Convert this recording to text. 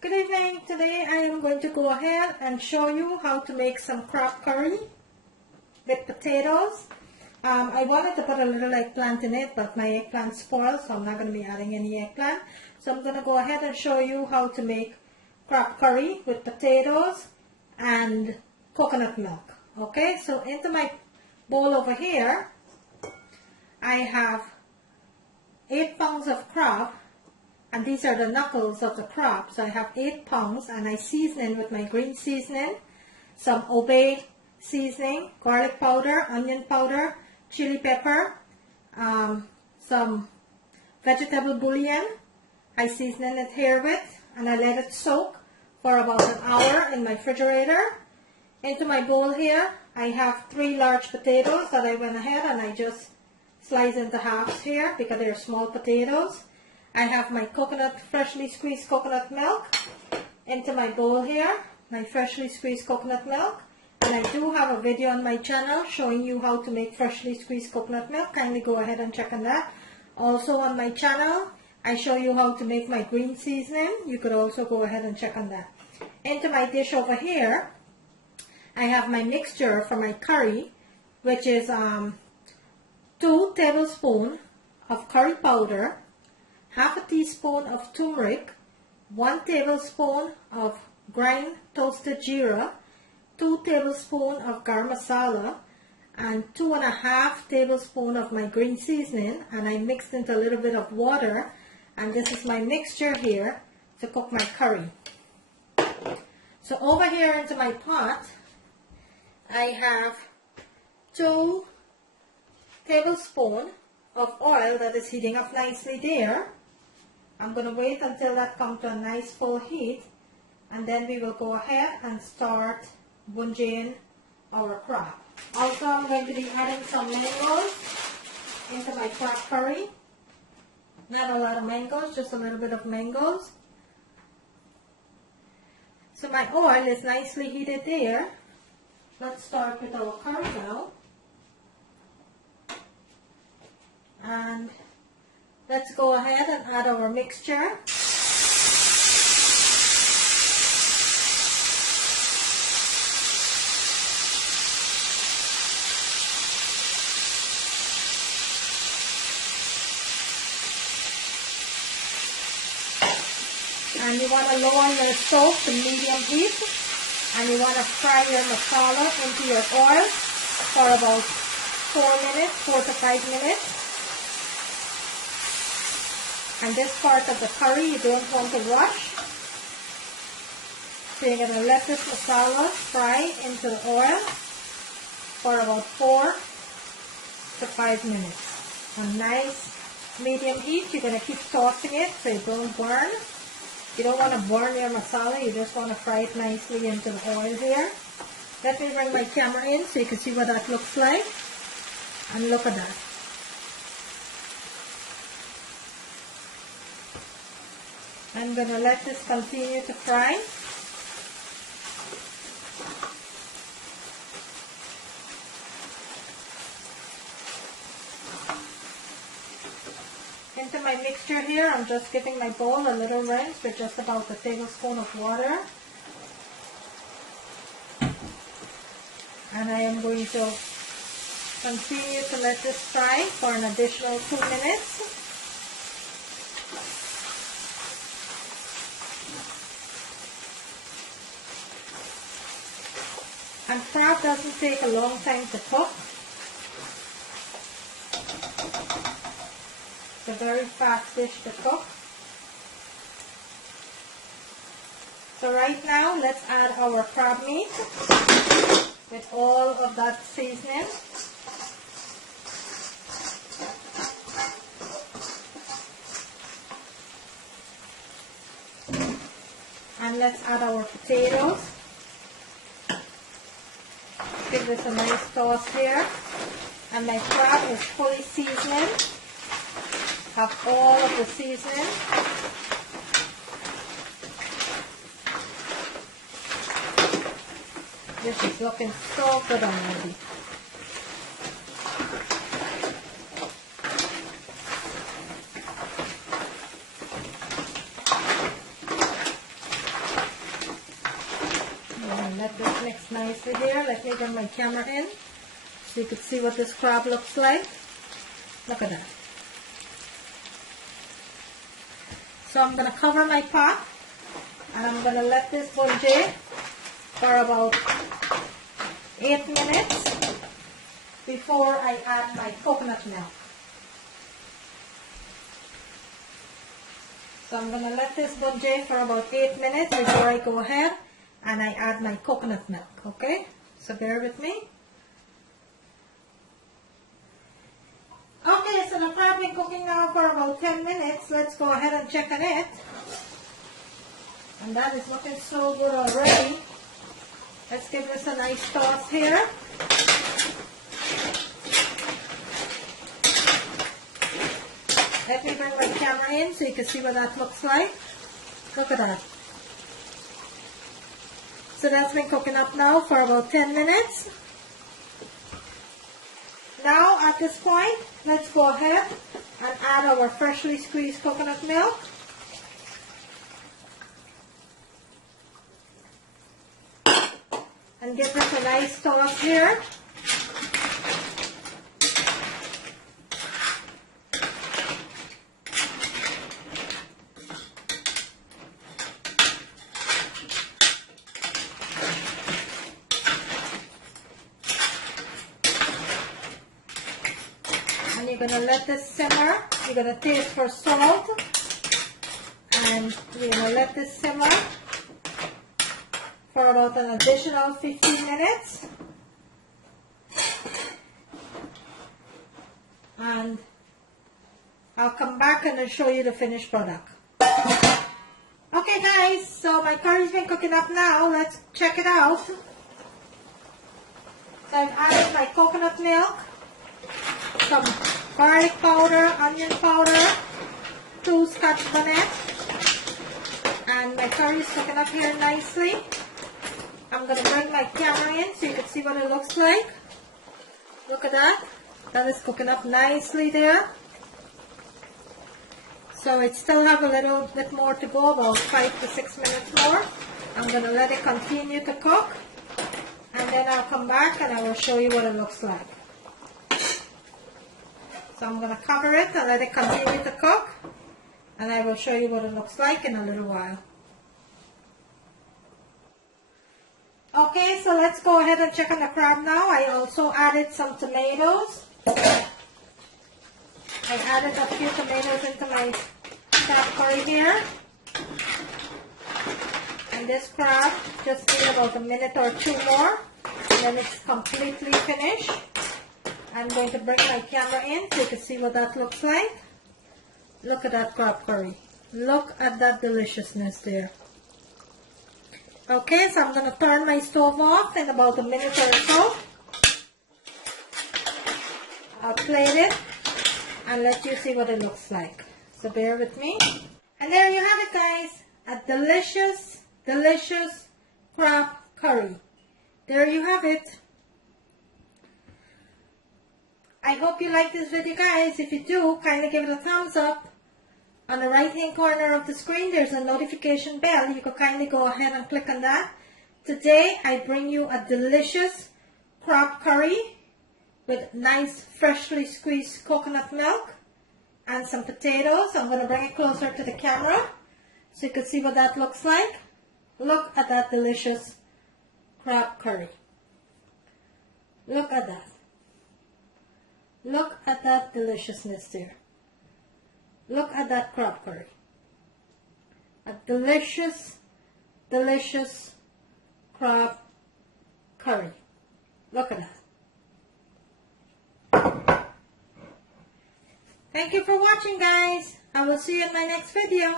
Good evening. Today I am going to go ahead and show you how to make some crab curry with potatoes. I wanted to put a little eggplant in it, but my eggplant spoiled, so I'm not going to be adding any eggplant. So I'm going to go ahead and show you how to make crab curry with potatoes and coconut milk. Okay, so into my bowl over here, I have 8 pounds of crab, and these are the knuckles of the crab. So I have 8 pounds, and I season it with my green seasoning, some obey seasoning, garlic powder, onion powder, chili pepper, some vegetable bouillon. I season it here with, and I let it soak for about an hour in my refrigerator. Into my bowl here, I have 3 large potatoes that I went ahead and I just slice into halves here because they're small potatoes. I have my coconut, freshly squeezed coconut milk into my bowl here, my freshly squeezed coconut milk. And I do have a video on my channel showing you how to make freshly squeezed coconut milk. Kindly go ahead and check on that. Also on my channel, I show you how to make my green seasoning. You could also go ahead and check on that. Into my dish over here, I have my mixture for my curry, which is 2 tablespoons of curry powder, half a teaspoon of turmeric, 1 tablespoon of grind toasted jeera, 2 tablespoons of garam masala, and 2.5 tablespoons of my green seasoning, and I mixed into a little bit of water, and this is my mixture here to cook my curry. So over here into my pot, I have 2 tablespoons of oil that is heating up nicely there. I'm going to wait until that comes to a nice full heat, and then we will go ahead and start bunging our crab. Also, I'm going to be adding some mangoes into my crab curry. Not a lot of mangoes, just a little bit of mangoes. So my oil is nicely heated there. Let's start with our curry now. And let's go ahead and add our mixture. And you want to lower your stove to medium heat, and you want to fry your masala into your oil for about 4 to 5 minutes. And this part of the curry you don't want to rush. So you're going to let this masala fry into the oil for about 4 to 5 minutes. A nice medium heat. You're going to keep tossing it so you don't burn. You don't want to burn your masala, you just want to fry it nicely into the oil here. Let me bring my camera in so you can see what that looks like. And look at that. I'm going to let this continue to fry. Into my mixture here, I'm just giving my bowl a little rinse with just about a tablespoon of water. And I am going to continue to let this fry for an additional 2 minutes. And crab doesn't take a long time to cook. It's a very fast dish to cook. So right now, let's add our crab meat with all of that seasoning. And let's add our potatoes. Give this a nice toss here. And my crab is fully seasoned. Have all of the seasoning. This is looking so good already. mixed nicely there. Let me bring my camera in so you can see what this crab looks like. Look at that. So I'm going to cover my pot and I'm going to let this bunjay for about 8 minutes before I add my coconut milk. So I'm going to let this bunjay for about 8 minutes before I go ahead and I add my coconut milk, okay? So bear with me. Okay, so the crab been cooking now for about 10 minutes. Let's go ahead and check on it. And that is looking so good already. Let's give this a nice toss here. Let me bring my camera in so you can see what that looks like. Look at that. So that's been cooking up now for about 10 minutes. Now at this point, let's go ahead and add our freshly squeezed coconut milk. And give this a nice toss here. And you're going to let this simmer. You're going to taste for salt. And you're going to let this simmer for about an additional 15 minutes. And I'll come back and I'll show you the finished product. Okay guys, so my curry's been cooking up now. Let's check it out. So I've added my coconut milk, some garlic powder, onion powder, 2 Scotch bonnet, and my curry is cooking up here nicely. I'm going to bring my camera in so you can see what it looks like. Look at that. That is cooking up nicely there. So it still have a little bit more to go, about 5 to 6 minutes more. I'm going to let it continue to cook. And then I'll come back and I will show you what it looks like. So I'm going to cover it and let it continue to cook. And I will show you what it looks like in a little while. Okay, so let's go ahead and check on the crab now. I also added some tomatoes. I added a few tomatoes into my crab curry here. And this crab just need about a minute or 2 more. And then it's completely finished. I'm going to bring my camera in so you can see what that looks like. Look at that crab curry. Look at that deliciousness there. Okay, so I'm going to turn my stove off in about a minute or so. I'll plate it and let you see what it looks like. So bear with me. And there you have it guys. A delicious, delicious crab curry. There you have it. I hope you like this video guys. If you do, kindly give it a thumbs up. On the right hand corner of the screen, there's a notification bell. You can kindly go ahead and click on that. Today, I bring you a delicious crab curry with nice freshly squeezed coconut milk and some potatoes. I'm going to bring it closer to the camera so you can see what that looks like. Look at that delicious crab curry. Look at that. Look at that deliciousness there. Look at that crab curry. A delicious, delicious crab curry. Look at that. Thank you for watching guys. I will see you in my next video.